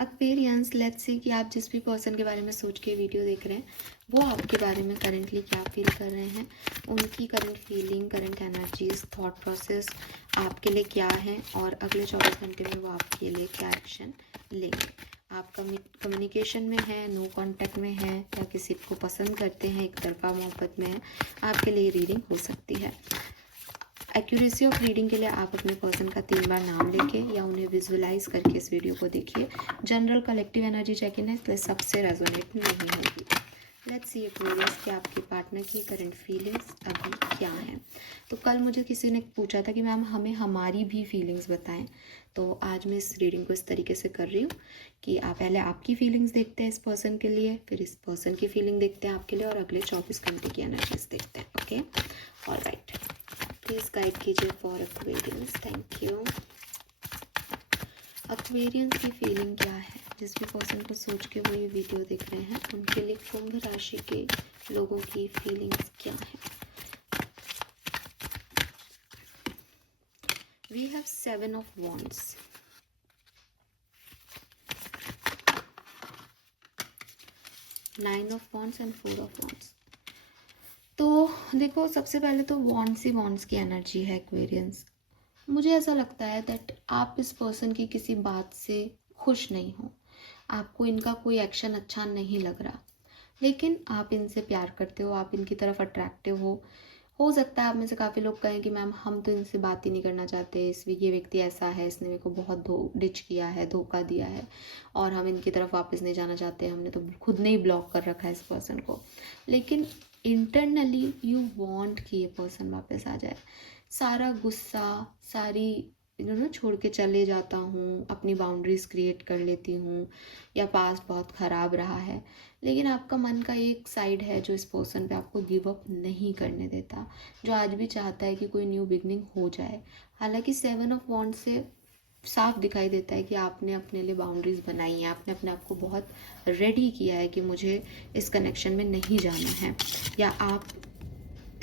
Experience, let's see कि आप जिस भी पर्सन के बारे में सोच के वीडियो देख रहे हैं वो आपके बारे में करेंटली क्या फील कर रहे हैं, उनकी current feeling, current energies, thought process आपके लिए क्या है और अगले 24 घंटे में वो आपके लिए क्या एक्शन लेंगे। आप कम्युनिकेशन में है, नो कांटेक्ट में है, या किसी को पसंद करते हैं, एक तरफा मोहब्बत में है, आपके लिए रीडिंग हो सकती है। एक्यूरेसी ऑफ रीडिंग के लिए आप अपने पर्सन का 3 बार नाम लेके या उन्हें विजुअलाइज करके इस वीडियो को देखिए। General collective energy check in है, इसलिए सबसे रेजोनेट नहीं होगी। लेट्स सी एक्यूरेस कि आपके पार्टनर की करंट फीलिंग्स अभी क्या हैं। तो कल मुझे किसी ने पूछा था कि मैम हमें हमारी भी फीलिंग्स बताएं, तो आज मैं इस रीडिंग को इस तरीके से कर रही हूँ कि आप पहले आपकी फीलिंग्स देखते हैं इस पर्सन के लिए, फिर इस पर्सन की फीलिंग देखते हैं आपके लिए, और अगले 24 घंटे की एनर्जीज देखते हैं। ओके, ऑलराइट, प्लीज गाइड कीजिए for Aquarians. Thank you. Aquarians की फीलिंग क्या है? जिस भी पर्सन को सोच के वो ये वीडियो देख रहे हैं उनके लिए कुंभ राशि के लोगों की फीलिंग्स क्या है? We have 7 of wands, 9 of wands and 4 of wands. तो देखो, सबसे पहले तो वॉन्ड्स ही वॉन्ड्स की एनर्जी है एक्वेरियंस। मुझे ऐसा लगता है दैट आप इस पर्सन की किसी बात से खुश नहीं हो, आपको इनका कोई एक्शन अच्छा नहीं लग रहा, लेकिन आप इनसे प्यार करते हो, आप इनकी तरफ अट्रैक्टिव हो सकता है आप में से काफ़ी लोग कहें कि मैम हम तो इनसे बात ही नहीं करना चाहते, ये व्यक्ति ऐसा है, इसने मेरे को बहुत डिच किया है, धोखा दिया है, और हम इनकी तरफ वापस नहीं जाना चाहते, हमने तो खुद ने ही ब्लॉक कर रखा है इस पर्सन को। लेकिन इंटरनली यू वांट कि ये पर्सन वापस आ जाए। सारा गुस्सा, सारी छोड़ के चले जाता हूँ, अपनी बाउंड्रीज क्रिएट कर लेती हूँ, या पास्ट बहुत ख़राब रहा है, लेकिन आपका मन का एक साइड है जो इस पर्सन पे आपको गिव अप नहीं करने देता, जो आज भी चाहता है कि कोई न्यू बिगनिंग हो जाए। हालांकि 7 ऑफ वॉन्ड से साफ दिखाई देता है कि आपने अपने लिए बाउंड्रीज बनाई हैं, आपने अपने आप को बहुत रेडी किया है कि मुझे इस कनेक्शन में नहीं जाना है, या आप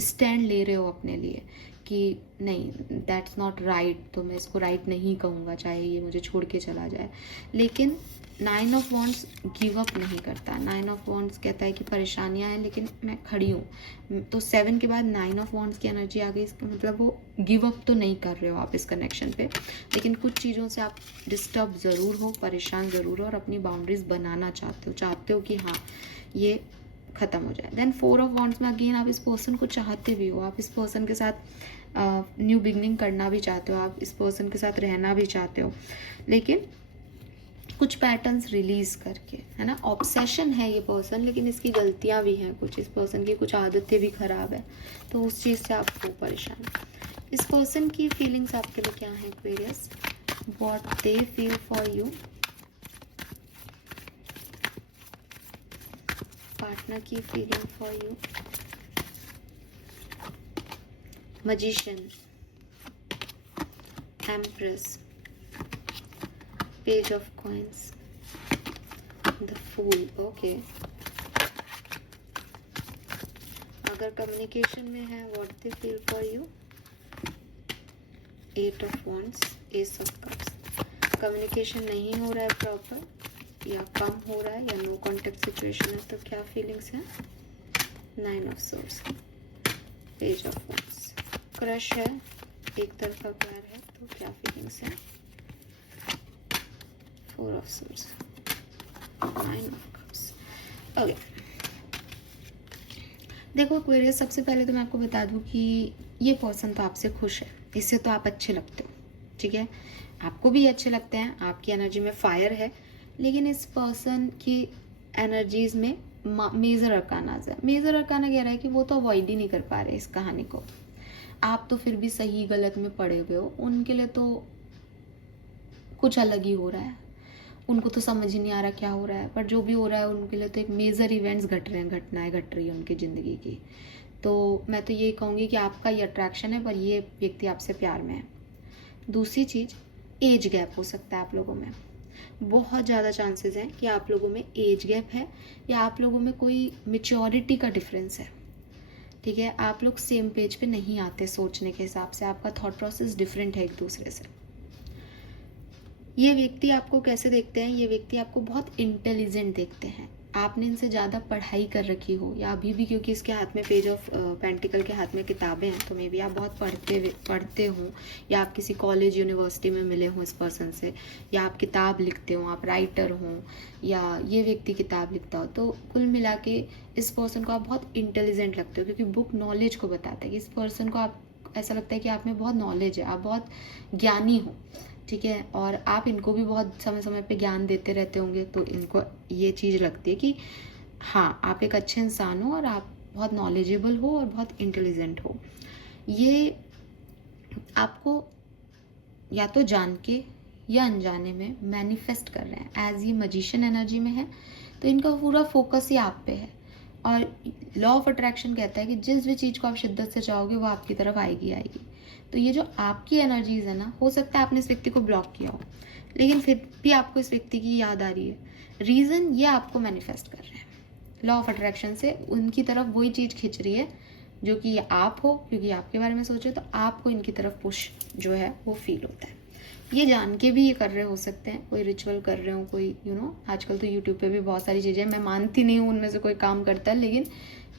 स्टैंड ले रहे हो अपने लिए कि नहीं, दैट्स नॉट राइट, तो मैं इसको राइट नहीं कहूँगा चाहे ये मुझे छोड़ के चला जाए। लेकिन 9 ऑफ वॉन्ड्स गिव अप नहीं करता। 9 ऑफ वॉन्ड्स कहता है कि परेशानियां हैं लेकिन मैं खड़ी हूँ। तो 7 के बाद 9 ऑफ वॉन्ड्स की एनर्जी आ गई, इसका मतलब वो गिव अप तो नहीं कर रहे हो आप इस कनेक्शन पे, लेकिन कुछ चीज़ों से आप डिस्टर्ब ज़रूर हो, परेशान ज़रूर हो, और अपनी बाउंड्रीज बनाना चाहते हो कि हाँ ये ख़त्म हो जाए। देन 4 ऑफ वॉन्ड्स में अगेन आप इस पर्सन को चाहते भी हो, आप इस पर्सन के साथ न्यू बिगनिंग करना भी चाहते हो, आप इस पर्सन के साथ रहना भी चाहते हो, लेकिन कुछ पैटर्न्स रिलीज करके, है ना। ऑब्सेशन है ये पर्सन, लेकिन इसकी गलतियां भी हैं कुछ, इस पर्सन की कुछ आदतें भी खराब है, तो उस चीज़ से आपको परेशान। इस पर्सन की फीलिंग्स आपके लिए क्या है Aquarius? What they feel for you, partner की feeling for you, magician, empress, page of coins, the fool. okay, अगर कम्युनिकेशन में है, what they feel for you, 8 of wands, ace of cups। Communication नहीं हो रहा है प्रॉपर, या कम हो रहा है, या नो कॉन्टेक्ट सिचुएशन है, तो क्या फीलिंग्स हैं? 9 of swords, page of wands। Crush है, एक तरफा प्यार है, तो क्या फीलिंग्स हैं? 4 of swords, 9 of cups। Okay, देखो एक्वेरियस, सबसे पहले तो मैं आपको बता दूं कि ये पर्सन तो आपसे खुश है, इससे तो आप अच्छे लगते हो, ठीक है, आपको भी अच्छे लगते हैं, आपकी एनर्जी में फायर है, लेकिन इस पर्सन की एनर्जीज में मेजर अरकानाज है। मेजर अरकाना कह रहा है कि वो तो अवॉइड ही नहीं कर पा रहे इस कहानी को, आप तो फिर भी सही गलत में पड़े हुए हो, उनके लिए तो कुछ अलग ही हो रहा है, उनको तो समझ ही नहीं आ रहा क्या हो रहा है, पर जो भी हो रहा है उनके लिए तो एक मेजर इवेंट्स घट रहे हैं, घटनाएं घट रही है उनकी ज़िंदगी की। तो मैं तो ये कहूँगी कि आपका ये अट्रैक्शन है, पर ये व्यक्ति आपसे प्यार में है। दूसरी चीज़, एज गैप हो सकता है आप लोगों में, बहुत ज़्यादा चांसेस हैं कि आप लोगों में एज गैप है, या आप लोगों में कोई मेच्योरिटी का डिफरेंस है, ठीक है, आप लोग सेम पेज पे नहीं आते सोचने के हिसाब से, आपका थॉट प्रोसेस डिफरेंट है एक दूसरे से। ये व्यक्ति आपको कैसे देखते हैं? ये व्यक्ति आपको बहुत इंटेलिजेंट देखते हैं। आपने इनसे ज़्यादा पढ़ाई कर रखी हो, या अभी भी क्योंकि इसके हाथ में पेज ऑफ पेंटिकल के हाथ में किताबें हैं, तो मे बी आप बहुत पढ़ते हो, या आप किसी कॉलेज यूनिवर्सिटी में मिले हो इस पर्सन से, या आप किताब लिखते हो, आप राइटर हो, या ये व्यक्ति किताब लिखता हो। तो कुल मिला के इस पर्सन को आप बहुत इंटेलिजेंट लगते हो, क्योंकि बुक नॉलेज को बताता है कि इस पर्सन को आप ऐसा लगता है कि आप में बहुत नॉलेज है, आप बहुत ज्ञानी हो, ठीक है। और आप इनको भी बहुत समय समय पे ज्ञान देते रहते होंगे, तो इनको ये चीज़ लगती है कि हाँ, आप एक अच्छे इंसान हो और आप बहुत नॉलेजेबल हो और बहुत इंटेलिजेंट हो। ये आपको या तो जान के या अनजाने में मैनिफेस्ट कर रहे हैं। एज ये मजिशियन एनर्जी में है, तो इनका पूरा फोकस ही आप पे है। और लॉ ऑफ अट्रैक्शन कहता है कि जिस भी चीज़ को आप शिद्दत से चाहोगे वो आपकी तरफ आएगी आएगी। तो ये जो आपकी एनर्जीज है ना, हो सकता है आपने इस व्यक्ति को ब्लॉक किया हो, लेकिन फिर भी आपको इस व्यक्ति की याद आ रही है। रीज़न ये आपको मैनिफेस्ट कर रहे हैं। लॉ ऑफ अट्रैक्शन से उनकी तरफ वही चीज़ खिंच रही है जो कि आप हो, क्योंकि आपके बारे में सोचो, तो आपको इनकी तरफ पुश जो है वो फील होता है। ये जान के भी ये कर रहे हो सकते हैं, कोई रिचुअल कर रहे हो, कोई आजकल तो यूट्यूब पे भी बहुत सारी चीज़ें, मैं मानती नहीं हूँ उनमें से कोई काम करता है, लेकिन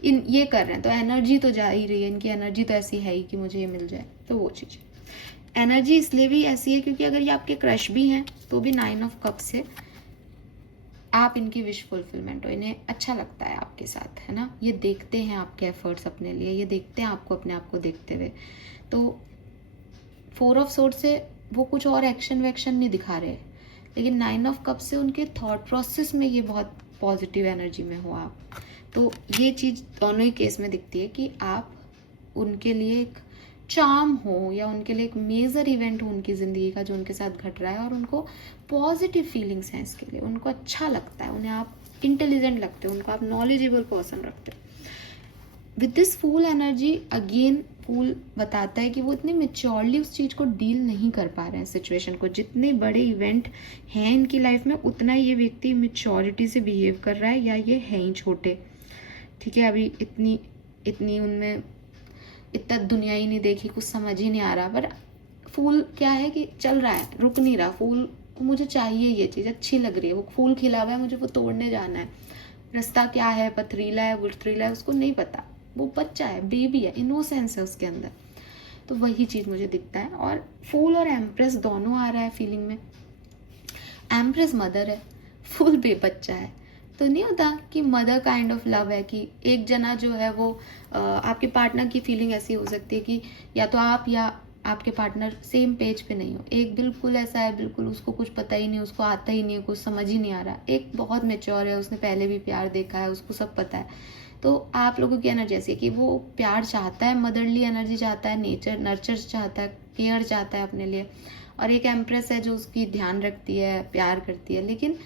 ये कर रहे हैं, तो एनर्जी तो जा ही रही है, इनकी एनर्जी तो ऐसी है ही कि मुझे ये मिल जाए, तो वो चीज़ है। एनर्जी इसलिए भी ऐसी है क्योंकि अगर ये आपके क्रश भी हैं तो भी 9 ऑफ कप्स से आप इनकी विश फुलफिलमेंट हो, इन्हें अच्छा लगता है आपके साथ, है ना। ये देखते हैं आपके एफर्ट्स अपने लिए, ये देखते हैं आपको अपने आप को देखते हुए। तो 4 ऑफ सोर्ड से वो कुछ और एक्शन वैक्शन नहीं दिखा रहे, लेकिन 9 ऑफ कप से उनके थॉट प्रोसेस में ये बहुत पॉजिटिव एनर्जी में हो आप। तो ये चीज़ दोनों ही केस में दिखती है कि आप उनके लिए एक चार्म हो, या उनके लिए एक मेजर इवेंट हो उनकी ज़िंदगी का जो उनके साथ घट रहा है, और उनको पॉजिटिव फीलिंग्स हैं इसके लिए, उनको अच्छा लगता है, उन्हें आप इंटेलिजेंट लगते हो, उनको आप नॉलेजेबल पर्सन रखते हो। With this fool energy again, fool बताता है कि वो इतने मेच्योरली उस चीज़ को डील नहीं कर पा रहे हैं, सिचुएशन को। जितने बड़े इवेंट हैं इनकी लाइफ में, उतना ये व्यक्ति मेच्योरिटी से बिहेव कर रहा है, या ये है ही छोटे, ठीक है। अभी इतनी उनमें इतना दुनिया ही नहीं देखी, कुछ समझ ही नहीं आ रहा, पर फूल क्या है कि चल रहा है, रुक नहीं रहा। फूल को मुझे चाहिए, ये चीज़ अच्छी लग रही है, वो फूल खिला हुआ है, मुझे वो तोड़ने जाना है। रास्ता क्या है, पथरीला है, बुथरीला है, उसको नहीं पता। वो बच्चा है, बेबी है, इनोसेंस है उसके अंदर। तो वही चीज़ मुझे दिखता है। और फूल और एम्प्रेस दोनों आ रहा है फीलिंग में। एम्प्रेस मदर है, फूल बेबच्चा है। तो नहीं होता कि मदर काइंड ऑफ लव है, कि एक जना जो है वो आपके पार्टनर की फीलिंग ऐसी हो सकती है कि या तो आप या आपके पार्टनर सेम पेज पे नहीं हो। एक बिल्कुल ऐसा है, बिल्कुल उसको कुछ पता ही नहीं, उसको आता ही नहीं है, कुछ समझ ही नहीं आ रहा। एक बहुत मेच्योर है, उसने पहले भी प्यार देखा है, उसको सब पता है। तो आप लोगों की एनर्जी ऐसी है कि वो प्यार चाहता है, मदरली एनर्जी चाहता है, नेचर नर्चर चाहता है, केयर चाहता है अपने लिए। और एक एम्प्रेस है जो उसकी ध्यान रखती है, प्यार करती है, लेकिन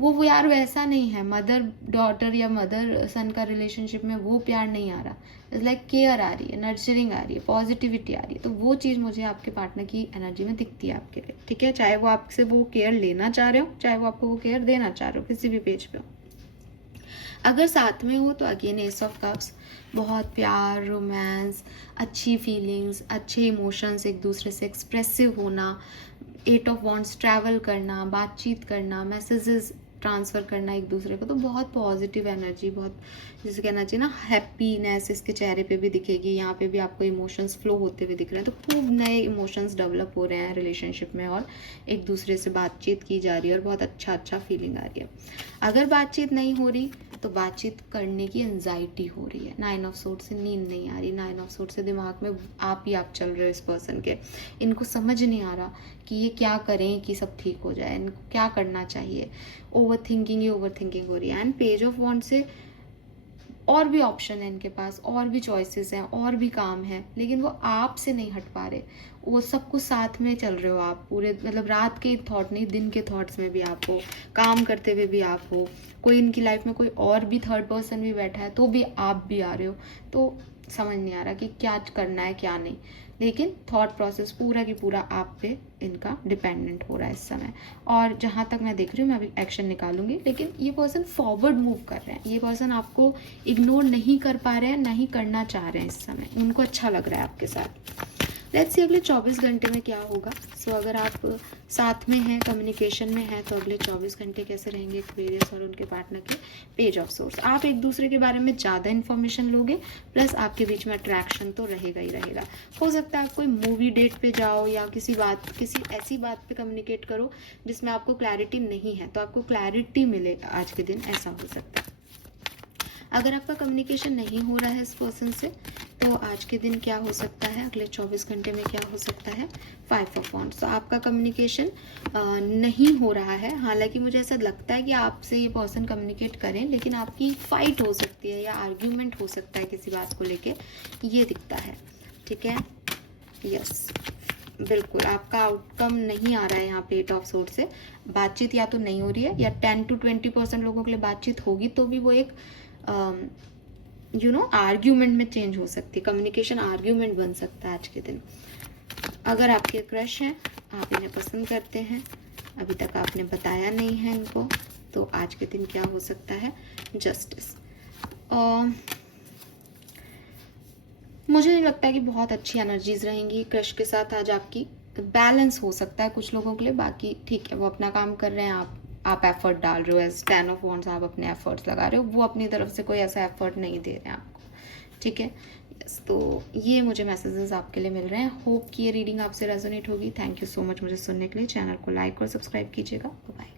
वो यार वैसा नहीं है। मदर डॉटर या मदर सन का रिलेशनशिप में वो प्यार नहीं आ रहा। इट्स लाइक केयर आ रही है, नर्चरिंग आ रही है, पॉजिटिविटी आ रही है। तो वो चीज़ मुझे आपके पार्टनर की एनर्जी में दिखती है आपके लिए, ठीक है। चाहे वो आपसे वो केयर लेना चाह रहे हो, चाहे वो आपको वो केयर देना चाह रहे हो, किसी भी पेज पे हो। अगर साथ में हो तो अगेन एस ऑफ कप्स, बहुत प्यार, रोमांस, अच्छी फीलिंग्स, अच्छे इमोशंस, एक दूसरे से एक्सप्रेसिव होना। 8 ऑफ वॉन्ड्स, ट्रैवल करना, बातचीत करना, मैसेजेस ट्रांसफ़र करना एक दूसरे को। तो बहुत पॉजिटिव एनर्जी, बहुत जैसे कहना चाहिए ना, हैप्पीनेस इसके चेहरे पे भी दिखेगी। यहाँ पे भी आपको इमोशंस फ्लो होते हुए दिख रहे हैं। तो खूब नए इमोशंस डेवलप हो रहे हैं रिलेशनशिप में, और एक दूसरे से बातचीत की जा रही है, और बहुत अच्छा फीलिंग आ रही है। अगर बातचीत नहीं हो रही तो बातचीत करने की एंजाइटी हो रही है। 9 ऑफ सोर्ड से नींद नहीं आ रही, 9 ऑफ सोर्ड से दिमाग में आप चल रहे हो इस पर्सन के। इनको समझ नहीं आ रहा कि ये क्या करें कि सब ठीक हो जाए, इनको क्या करना चाहिए। ओवर थिंकिंग हो रही है। एंड पेज ऑफ वॉन्ड से और भी ऑप्शन है इनके पास, और भी चॉइसेस हैं, और भी काम है, लेकिन वो आपसे नहीं हट पा रहे। वो सब कुछ साथ में चल रहे हो आप पूरे, मतलब रात के थॉट नहीं, दिन के थॉट्स में भी आप हो, काम करते हुए भी आप हो, कोई इनकी लाइफ में कोई और भी थर्ड पर्सन भी बैठा है तो भी आप भी आ रहे हो। तो समझ नहीं आ रहा कि क्या करना है क्या नहीं, लेकिन थॉट प्रोसेस पूरा की पूरा आप पे इनका डिपेंडेंट हो रहा है इस समय। और जहाँ तक मैं देख रही हूँ, मैं अभी एक्शन निकालूंगी, लेकिन ये पर्सन फॉरवर्ड मूव कर रहे हैं। ये पर्सन आपको इग्नोर नहीं कर पा रहे हैं, ना ही करना चाह रहे हैं इस समय। उनको अच्छा लग रहा है आपके साथ। लेट्स सी अगले 24 घंटे में क्या होगा। सो अगर आप साथ में हैं, कम्युनिकेशन में हैं, तो अगले 24 घंटे कैसे रहेंगे एक्वेरियस और उनके पार्टनर के। पेज ऑफ सोर्स, आप एक दूसरे के बारे में ज़्यादा इन्फॉर्मेशन लोगे, प्लस आपके बीच में अट्रैक्शन तो रहेगा ही रहेगा। हो सकता है आप कोई मूवी डेट पे जाओ या किसी ऐसी बात पे कम्युनिकेट करो जिसमें आपको क्लैरिटी नहीं है, तो आपको क्लैरिटी मिलेगा आज के दिन, ऐसा हो सकता है। अगर आपका कम्युनिकेशन नहीं हो रहा है इस पर्सन से, तो आज के दिन क्या हो सकता है, अगले 24 घंटे में क्या हो सकता है। 5 ऑफ वॉन्ड्स, तो आपका कम्युनिकेशन नहीं हो रहा है। हालांकि मुझे ऐसा लगता है कि आपसे ये पर्सन कम्युनिकेट करें, लेकिन आपकी फाइट हो सकती है या आर्ग्यूमेंट हो सकता है किसी बात को लेके, ये दिखता है। ठीक है, यस, बिल्कुल आपका आउटकम नहीं आ रहा है यहाँ पे 8 ऑफ सोर्ड से। बातचीत या तो नहीं हो रही है, या 10 to 20% लोगों के लिए बातचीत होगी तो भी वो एक आर्ग्यूमेंट में चेंज हो सकती है। कम्युनिकेशन आर्ग्यूमेंट बन सकता है आज के दिन। अगर आपके क्रश हैं, आप इन्हें पसंद करते हैं, अभी तक आपने बताया नहीं है इनको, तो आज के दिन क्या हो सकता है। जस्टिस, मुझे नहीं लगता कि बहुत अच्छी एनर्जीज रहेंगी क्रश के साथ आज आपकी। बैलेंस हो सकता है कुछ लोगों के लिए, बाकी ठीक है, वो अपना काम कर रहे हैं, आप एफर्ट डाल रहे हो। एज 10 ऑफ वॉन्ड्स, आप अपने एफर्ट्स लगा रहे हो, वो अपनी तरफ से कोई ऐसा एफर्ट नहीं दे रहे हैं आपको। ठीक है, यस, तो ये मुझे मैसेजेस आपके लिए मिल रहे हैं। होप कि ये रीडिंग आपसे रेजोनेट होगी। थैंक यू सो मच मुझे सुनने के लिए। चैनल को लाइक और सब्सक्राइब कीजिएगा। बाय।